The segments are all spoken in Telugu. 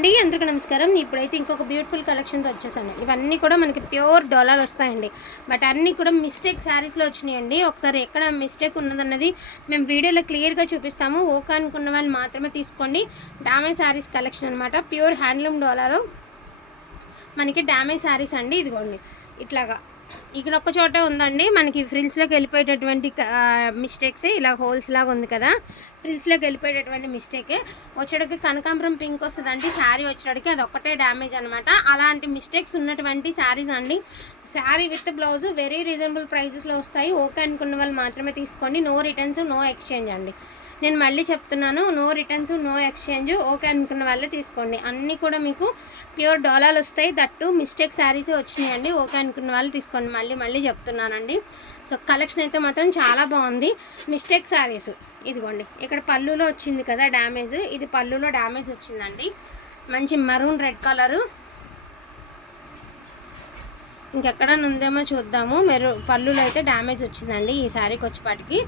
అండి అందరికీ నమస్కారం. ఇప్పుడైతే ఇంకొక బ్యూటిఫుల్ కలెక్షన్తో వచ్చేసాను. ఇవన్నీ కూడా మనకి ప్యూర్ డోలాలు వస్తాయండి. బట్ అన్నీ కూడా మిస్టేక్ శారీస్లో వచ్చినాయండి. ఒకసారి ఎక్కడ మిస్టేక్ ఉన్నదన్నది మేము వీడియోలో క్లియర్గా చూపిస్తాము. ఓకే అనుకున్న వాళ్ళు మాత్రమే తీసుకోండి. డామేజ్ శారీస్ కలెక్షన్ అనమాట ప్యూర్ హ్యాండ్లూమ్ డోలాలో మనకి డ్యామేజ్ శారీస్ అండి. ఇదిగోండి. ఇట్లాగా. ఇక్కడ ఒక్క చోట ఉందండి. మనకి ఫ్రిల్స్లోకి వెళ్ళిపోయేటటువంటి మిస్టేక్స్ ఇలా హోల్స్ లాగా ఉంది కదా. ఫ్రిల్స్లోకి వెళ్ళిపోయేటటువంటి మిస్టేకే వచ్చేటికి కనకాంబరం పింక్ వస్తుందండి. శారీ వచ్చేటికి అది ఒక్కటే డ్యామేజ్ అనమాట అలాంటి మిస్టేక్స్ ఉన్నటువంటి శారీస్ అండి. Saree with blouse very reasonable ప్రైజెస్లో వస్తాయి. ఓకే అనుకున్న వాళ్ళు మాత్రమే తీసుకోండి. నో రిటర్న్స్ నో ఎక్స్చేంజ్ అండి. నేను మళ్ళీ చెప్తున్నాను no returns no exchange okay అనుకున్న వాళ్ళే తీసుకోండి. అన్నీ కూడా మీకు ప్యూర్ డాలర్లు వస్తాయి. దట్టు మిస్టేక్ శారీస్ వచ్చినాయండి. ఓకే అనుకున్న వాళ్ళు తీసుకోండి. మళ్ళీ మళ్ళీ చెప్తున్నానండి. సో కలెక్షన్ అయితే మాత్రం చాలా బాగుంది. మిస్టేక్ శారీస్ ఇదిగోండి. ఇక్కడ పళ్ళులో వచ్చింది కదా డ్యామేజ్ ఇది పళ్ళులో డ్యామేజ్ వచ్చిందండి. మంచి మరూన్ రెడ్ కలరు ఇంకెక్కడ ఉందేమో చూద్దాము. మెరు పళ్ళులో అయితే డ్యామేజ్ వచ్చిందండి ఈ శారీకి వచ్చేపాటికి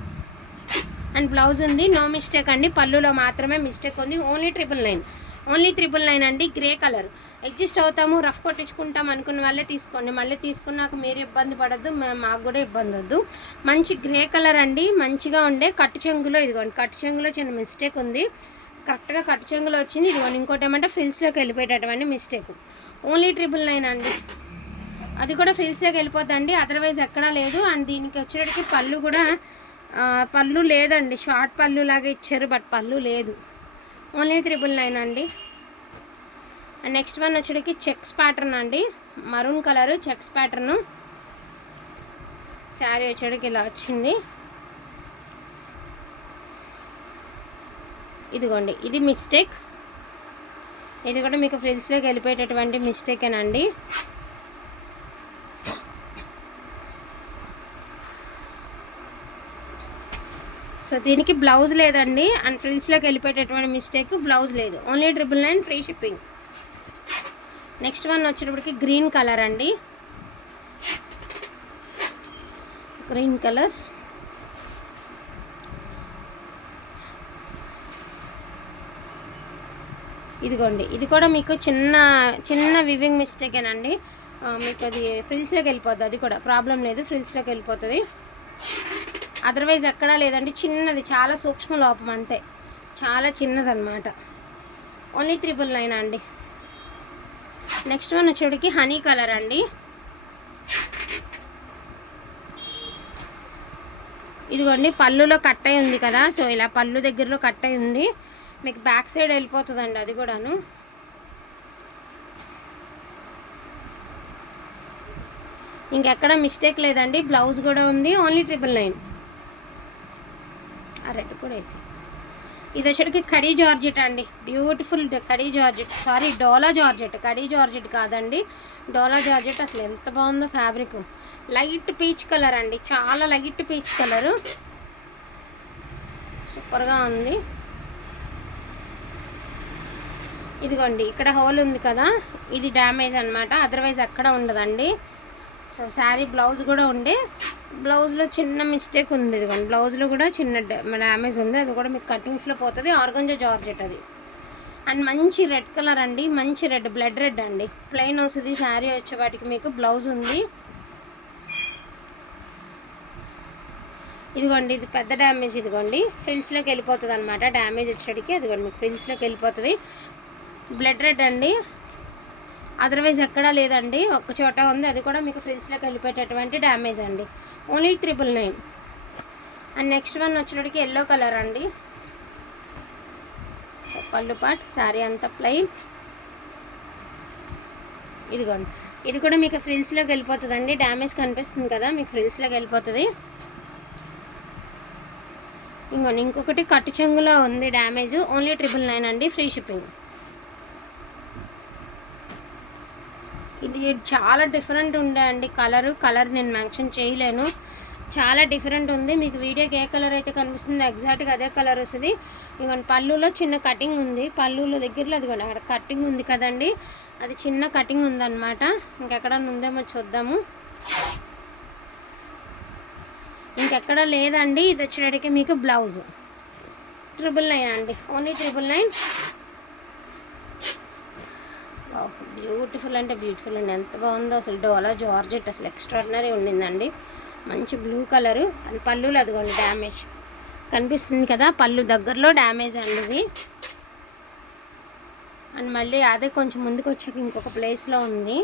అండ్ బ్లౌజ్ ఉంది. నో మిస్టేక్ అండి. పళ్ళులో మాత్రమే మిస్టేక్ ఉంది. Only triple nine only triple nine అండి. Grey colour. అడ్జస్ట్ అవుతాము. రఫ్ కొట్టించుకుంటాం అనుకున్న వాళ్ళే తీసుకోండి. మళ్ళీ తీసుకున్నాక మీరు ఇబ్బంది పడద్దు. మాకు కూడా ఇబ్బంది వద్దు. మంచి గ్రే కలర్ అండి. మంచిగా ఉండే కట్టు చెంగులో ఇదిగోండి. కట్టు చెంగులో చిన్న మిస్టేక్ ఉంది. కరెక్ట్గా కట్టు చెంగులో వచ్చింది. ఇదిగోండి. ఇంకోటి ఏమంటే ఫ్రిల్స్లోకి వెళ్ళిపోయేటటువంటి మిస్టేక్. ఓన్లీ ట్రిపుల్ నైన్ అండి. అది కూడా ఫ్రిల్స్లోకి వెళ్ళిపోద్దండి. అదర్వైజ్ ఎక్కడా లేదు. అండ్ దీనికి వచ్చేటప్పటికి పళ్ళు కూడా పళ్ళు లేదండి. షార్ట్ పళ్ళు లాగా ఇచ్చారు బట్ పళ్ళు లేదు. ఓన్లీ త్రిబుల్ నైన్ అండి. నెక్స్ట్ వన్ వచ్చేటికి చెక్స్ ప్యాటర్న్ అండి. Maroon colour checks pattern. Saree వచ్చేటికి ఇలా వచ్చింది. ఇదిగోండి ఇది మిస్టేక్. ఇది కూడా మీకు ఫ్రిల్స్లోకి వెళ్ళిపోయేటటువంటి మిస్టేకేనండి. సో దీనికి బ్లౌజ్ లేదండి. అండ్ ఫ్రిల్స్లోకి వెళ్ళిపోయేటటువంటి మిస్టేక్ బ్లౌజ్ లేదు. Only triple nine free shipping next one వచ్చేటప్పటికి గ్రీన్ కలర్ అండి. గ్రీన్ కలర్ ఇదిగోండి. ఇది కూడా మీకు చిన్న చిన్న వివింగ్ మిస్టేకేనండి అండి మీకు అది ఫ్రిల్స్లోకి వెళ్ళిపోతుంది అది కూడా ప్రాబ్లం లేదు. ఫ్రిల్స్లోకి వెళ్ళిపోతుంది. అదర్వైజ్ ఎక్కడా లేదండి. చిన్నది చాలా సూక్ష్మ లోపం అంతే. చాలా చిన్నదనమాట ఓన్లీ త్రిబుల్ నైన్ అండి. నెక్స్ట్ వన్ వచ్చేటికి హనీ కలర్ అండి. ఇదిగోండి పళ్ళులో కట్ అయి ఉంది కదా. సో ఇలా పళ్ళు దగ్గరలో కట్ అయి ఉంది. మీకు బ్యాక్ సైడ్ వెళ్ళిపోతుందండి అది కూడాను. ఇంకెక్కడ మిస్టేక్ లేదండి. బ్లౌజ్ కూడా ఉంది. ఓన్లీ ట్రిపుల్ నైన్ రెడ్ కూడా వేసి. ఇది వచ్చేటికి కడీ జార్జెట్ అండి. Beautiful khadi georgette. సారీ డోలా జార్జెట్. కడీ జార్జెట్ కాదండి. డోలా జార్జెట్ అసలు ఎంత బాగుందో ఫ్యాబ్రిక్ లైట్ పీచ్ కలర్ అండి. చాలా లైట్ పీచ్ కలరు సూపర్గా ఉంది. ఇదిగోండి ఇక్కడ హోల్ ఉంది కదా. ఇది డ్యామేజ్ అనమాట అదర్వైజ్ ఎక్కడ ఉండదండి. సో శారీ బ్లౌజ్ కూడా ఉండే. బ్లౌజ్లో చిన్న మిస్టేక్ ఉంది ఇదిగోండి. బ్లౌజ్లో కూడా చిన్న డ్యామేజ్ ఉంది. అది కూడా మీకు కటింగ్స్లో పోతుంది. ఆర్గంజా జార్జెట్ అది. అండ్ మంచి రెడ్ కలర్ అండి. మంచి రెడ్ బ్లడ్ రెడ్ అండి. ప్లెయిన్ వస్తుంది. శారీ వచ్చే వాటికి మీకు బ్లౌజ్ ఉంది. ఇదిగోండి ఇది పెద్ద డ్యామేజ్ ఇదిగోండి. ఫ్రిల్స్లోకి వెళ్ళిపోతుంది అనమాట డ్యామేజ్ వచ్చేటికి అదిగోండి మీకు ఫ్రిల్స్లోకి వెళ్ళిపోతుంది. బ్లడ్ రెడ్ అండి. అదర్వైజ్ ఎక్కడా లేదండి. ఒక్క చోట ఉంది. అది కూడా మీకు ఫ్రిల్స్లోకి వెళ్ళిపోయేటటువంటి డ్యామేజ్ అండి. Only triple nine and next one వచ్చేటికి yellow colour అండి. సో పళ్ళు పాట్ శారీ అంతా ప్లెయిన్ ఇదిగోండి. ఇది కూడా మీకు ఫ్రిల్స్లోకి వెళ్ళిపోతుందండి డ్యామేజ్ కనిపిస్తుంది కదా మీకు ఫ్రిల్స్లోకి వెళ్ళిపోతుంది ఇంకోండి ఇంకొకటి కట్టు చెంగులో ఉంది డ్యామేజ్ ఓన్లీ ట్రిపుల్ నైన్ అండి. ఫ్రీ షిప్పింగ్ ఇది చాలా డిఫరెంట్ ఉండే అండి కలరు కలర్ నేను మెన్షన్ చేయలేను. చాలా డిఫరెంట్ ఉంది. మీకు వీడియోకి ఏ కలర్ అయితే కనిపిస్తుందో ఎగ్జాక్ట్గా అదే కలర్ వస్తుంది. ఇంకొన్ని పళ్ళులో చిన్న కటింగ్ ఉంది. పళ్ళులో దగ్గరలో అది కూడా అక్కడ కటింగ్ ఉంది కదండి. అది చిన్న కటింగ్ ఉందన్నమాట. ఇంకెక్కడ ఉందేమో చూద్దాము. ఇంకెక్కడ లేదండి. ఇది వచ్చేటడికి మీకు బ్లౌజ్ ట్రిపుల్ నైన్ అండి. ఓన్లీ ట్రిపుల్ నైన్ బ్యూటిఫుల్ అంటే బ్యూటిఫుల్ అండి. ఎంత బాగుందో అసలు డోలా జార్జెట్ అసలు ఎక్స్ట్రాడినరీ ఉండిందండి. మంచి బ్లూ కలరు. అండ్ పళ్ళులు అదిగోండి డ్యామేజ్. కనిపిస్తుంది కదా పళ్ళు దగ్గరలో డ్యామేజ్ అండి ఇది అండ్ మళ్ళీ అదే కొంచెం ముందుకు వచ్చాక ఇంకొక ప్లేస్లో ఉంది.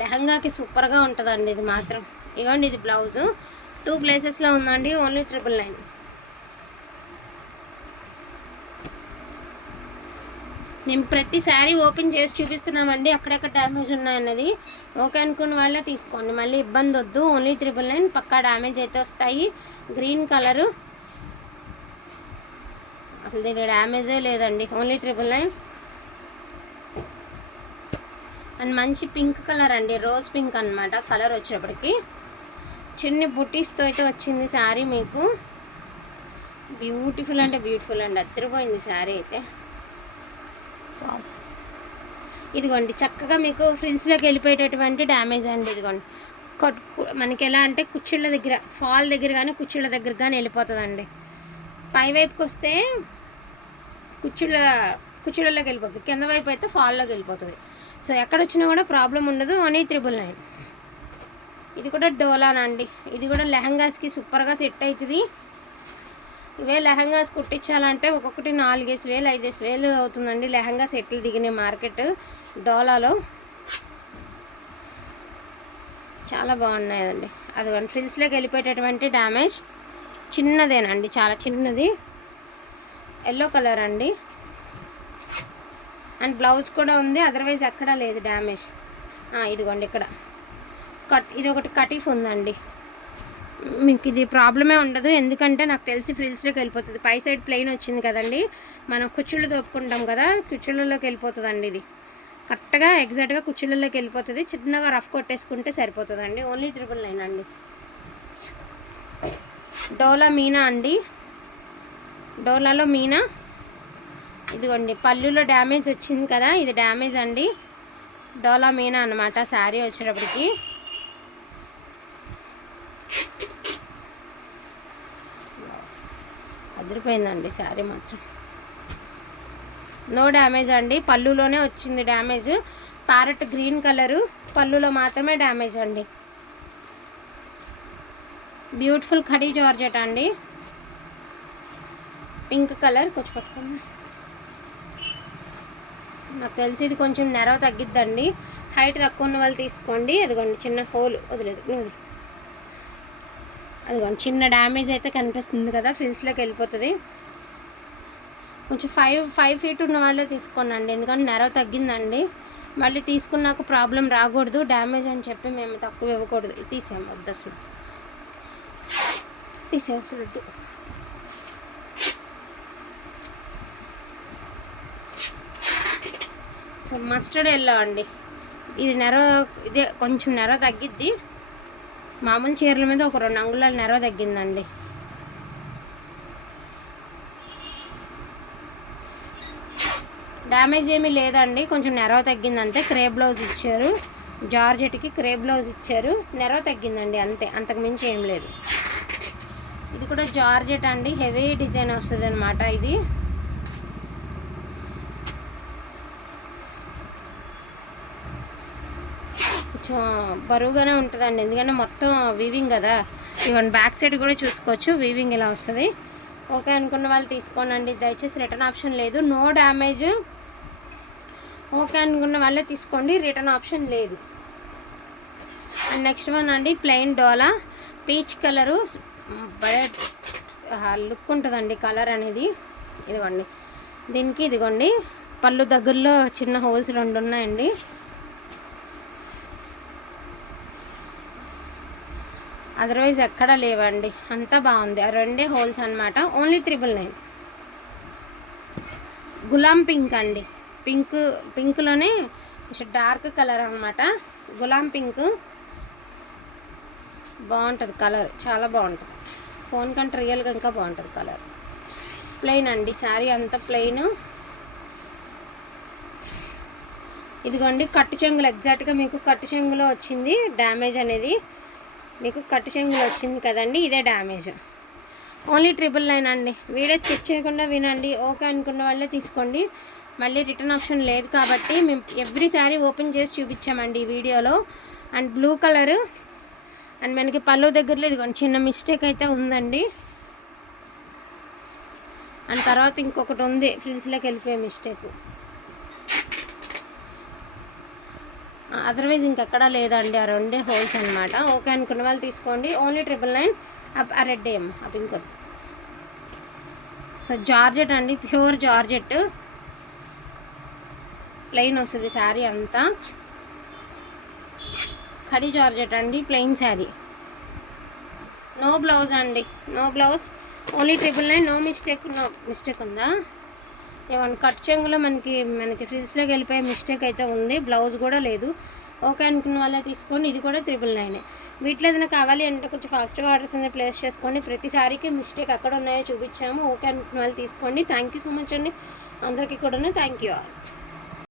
లెహంగాకి సూపర్గా ఉంటుందండి ఇది మాత్రం. ఇవ్వండి ఇది బ్లౌజు టూ ప్లేసెస్లో ఉందండి ఓన్లీ ట్రిపుల్ నైన్ మేము ప్రతి శారీ ఓపెన్ చేసి చూపిస్తున్నామండి. అక్కడెక్కడ డ్యామేజ్ ఉన్నాయన్నది. ఓకే అనుకున్న వాళ్ళే తీసుకోండి. మళ్ళీ ఇబ్బంది వద్దు. ఓన్లీ త్రిబుల్ నైన్ పక్కా డ్యామేజ్ అయితే వస్తాయి. Green colour. అసలు దీని డ్యామేజే లేదండి. Only triple nine. అండ్ మంచి పింక్ కలర్ అండి. రోజ్ పింక్ అనమాట కలర్ వచ్చేటప్పటికి. చిన్ని బుటీస్తో అయితే వచ్చింది శారీ మీకు. బ్యూటిఫుల్ అంటే బ్యూటిఫుల్ అండి. అద్దరిపోయింది శారీ అయితే. ఇదిగోండి చక్కగా మీకు ఫ్రిల్స్లోకి వెళ్ళిపోయేటటువంటి డ్యామేజ్ అండి ఇదిగోండి. కొట్ మనకి ఎలా అంటే కుచ్చిళ్ళ దగ్గర ఫాల్ దగ్గర కానీ కుచ్చిళ్ళ దగ్గర కానీ వెళ్ళిపోతుందండి. పై వైపుకి వస్తే కుచ్చిళ్ళ కుచ్చిళ్ళలోకి వెళ్ళిపోతుంది. కింద వైపు అయితే ఫాల్లోకి వెళ్ళిపోతుంది. సో ఎక్కడ వచ్చినా కూడా ప్రాబ్లం ఉండదు. Only triple nine. ఇది కూడా డోలానండి ఇది కూడా లెహంగాస్కి సూపర్గా సెట్ అవుతుంది ఇవే లెహంగాస్ కుట్టించాలంటే ఒక్కొక్కటి నాలుగేసి వేలు ఐదేసి వేలు అవుతుందండి. లెహంగా సెట్లు దిగినాయి మార్కెట్ డోలాలో. చాలా బాగున్నాయండి అదిగోండి ఫ్రిల్స్లోకి వెళ్ళిపోయేటటువంటి డ్యామేజ్. చిన్నదేనండి చాలా చిన్నది. ఎల్లో కలర్ అండి. అండ్ బ్లౌజ్ కూడా ఉంది అదర్వైజ్ ఎక్కడా లేదు డ్యామేజ్. ఇదిగోండి ఇక్కడ. కట్ ఇది ఒకటి కటీఫ్ ఉందండి. మీకు ఇది ప్రాబ్లమే ఉండదు. ఎందుకంటే నాకు తెలిసి ఫ్రిల్స్లోకి వెళ్ళిపోతుంది. పై సైడ్ ప్లెయిన్ వచ్చింది కదండి. మనం కుచ్చుళ్ళు తోపుకుంటాం కదా కుచ్చుళ్ళలోకి వెళ్ళిపోతుందండి ఇది. కరెక్ట్గా ఎగ్జాక్ట్గా కుచ్చుళ్ళలోకి వెళ్ళిపోతుంది. చిన్నగా రఫ్ కొట్టేసుకుంటే సరిపోతుందండి. ఓన్లీ ట్రిపుల్ నైన్ అండి. డోలా మీనా అండి. డోలాలో మీనా? ఇదిగోండి పళ్ళులో డ్యామేజ్ వచ్చింది కదా ఇది డ్యామేజ్ అండి. డోలా మీనా అన్నమాట శారీ వచ్చేటప్పటికి అదిరిపోయిందండి శారీ మాత్రం. నో డ్యామేజ్ అండి. పళ్ళులోనే వచ్చింది డ్యామేజ్ ప్యారెట్ గ్రీన్ కలరు పళ్ళులో మాత్రమే డ్యామేజ్ అండి. బ్యూటిఫుల్ ఖడీ జార్జెట్ అండి. పింక్ కలర్ కొంచెం పట్టుకోండి. నాకు తెలిసి ఇది కొంచెం నెరవ తగ్గిద్దండి. హైట్ తక్కువ ఉన్న వాళ్ళు తీసుకోండి. అదిగోండి చిన్న హోల్ వదిలేదు. అది చిన్న డ్యామేజ్ అయితే కనిపిస్తుంది కదా ఫ్రిల్స్లోకి వెళ్ళిపోతుంది. కొంచెం ఫైవ్ ఫైవ్ ఫీట్ ఉన్న వాళ్ళే తీసుకోనండి ఎందుకంటే నెరవ తగ్గిందండి. మళ్ళీ తీసుకున్నాక ప్రాబ్లం రాకూడదు డ్యామేజ్ అని చెప్పి మేము తక్కువ ఇవ్వకూడదు. తీసాము వద్దు అసలు. తీసాము అసలు సో మస్టర్డ్ ఎల్లో అండి ఇది నెర ఇదే కొంచెం నెర తగ్గిద్ది. మామూలు చీరల మీద ఒక రెండు అంగుళాల నెరవ తగ్గిందండి. డ్యామేజ్ ఏమీ లేదండి. కొంచెం నెరవ తగ్గిందంటే క్రే బ్లౌజ్ ఇచ్చారు. జార్జెట్కి క్రే బ్లౌజ్ ఇచ్చారు. నెరవ తగ్గిందండి అంతే. అంతకు మించి ఏం లేదు. ఇది కూడా జార్జెట్ అండి. హెవీ డిజైన్ వస్తుంది అనమాట ఇది. కొంచెం బరువుగానే ఉంటుందండి. ఎందుకంటే మొత్తం వీవింగ్ కదా. ఇవన్నీ బ్యాక్ సైడ్ కూడా చూసుకోవచ్చు. వీవింగ్ ఇలా వస్తుంది. ఓకే అనుకున్న వాళ్ళు తీసుకోనండి. దయచేసి రిటర్న్ ఆప్షన్ లేదు. నో డ్యామేజ్ ఓకే అనుకున్న వాళ్ళే తీసుకోండి. రిటర్న్ ఆప్షన్ లేదు. అండ్ నెక్స్ట్ వన్ అండి ప్లెయిన్ డోలా పీచ్ కలరు భలే లుక్ ఉంటుందండి కలర్ అనేది. ఇదిగోండి. దీనికి ఇదిగోండి పళ్ళు దగ్గరలో చిన్న హోల్స్ రెండు ఉన్నాయండి అదర్వైజ్ ఎక్కడా లేవండి. అంతా బాగుంది. ఆ రెండే హోల్స్ అనమాట ఓన్లీ త్రిబుల్ నైన్ గులాం పింక్ అండి. పింక్ పింక్లోనే కొంచెం డార్క్ కలర్ అనమాట గులాం పింక్. బాగుంటుంది కలర్ చాలా బాగుంటుంది. ఫోన్ కంటే రియల్గా ఇంకా బాగుంటుంది కలర్ ప్లెయిన్ అండి. శారీ అంతా ప్లెయిన్ ఇదిగోండి కట్టు చెంగులు. ఎగ్జాక్ట్గా మీకు కట్టు చెంగులో వచ్చింది. డ్యామేజ్ అనేది మీకు కట్టు చెంగులు వచ్చింది కదండి ఇదే డ్యామేజ్. ఓన్లీ ట్రిపుల్ నైన్ అండి. వీడియో స్కిప్ చేయకుండా వినండి. ఓకే అనుకున్న వాళ్ళే తీసుకోండి. మళ్ళీ రిటర్న్ ఆప్షన్ లేదు కాబట్టి మేము ఎవ్రీ శారీ ఓపెన్ చేసి చూపించామండి ఈ వీడియోలో. And blue colour. అండ్ మనకి పళ్ళు దగ్గరలో ఇదిగోండి చిన్న మిస్టేక్ అయితే ఉందండి. అండ్ తర్వాత ఇంకొకటి ఉంది ఫ్రిల్స్లోకి వెళ్ళిపోయే మిస్టేక్. అదర్వైజ్ ఇంకెక్కడా లేదండి. ఆ రెండే హోల్స్ అనమాట ఓకే అనుకున్న వాళ్ళు తీసుకోండి. ఓన్లీ ట్రిపుల్ నైన్ అప్ ఆ రెడ్ ఏం ఆ పింక్ సో జార్జెట్ అండి ప్యూర్ జార్జెట్ ప్లెయిన్ వస్తుంది శారీ అంతా. కడి జార్జెట్ అండి ప్లెయిన్ శారీ నో బ్లౌజ్ అండి. No blouse only triple nine no mistake no mistake ఉందా? ఏమన్నా కట్ చెంగులో మనకి మనకి ఫ్రిల్స్లోకి వెళ్ళిపోయే మిస్టేక్ అయితే ఉంది. బ్లౌజ్ కూడా లేదు. ఓకే అనుకున్న వాళ్ళే తీసుకోండి. ఇది కూడా త్రిబుల్ నైన్ వీటిలో ఏదైనా కావాలి అంటే కొంచెం ఫాస్ట్గా ఆర్డర్స్ అనేది ప్లేస్ చేసుకోండి. ప్రతిసారికి మిస్టేక్ ఎక్కడ ఉన్నాయో చూపించాము. ఓకే అనుకున్న వాళ్ళు తీసుకోండి. థ్యాంక్ యూ సో మచ్ అండి. అందరికీ కూడా థ్యాంక్ యూ ఆల్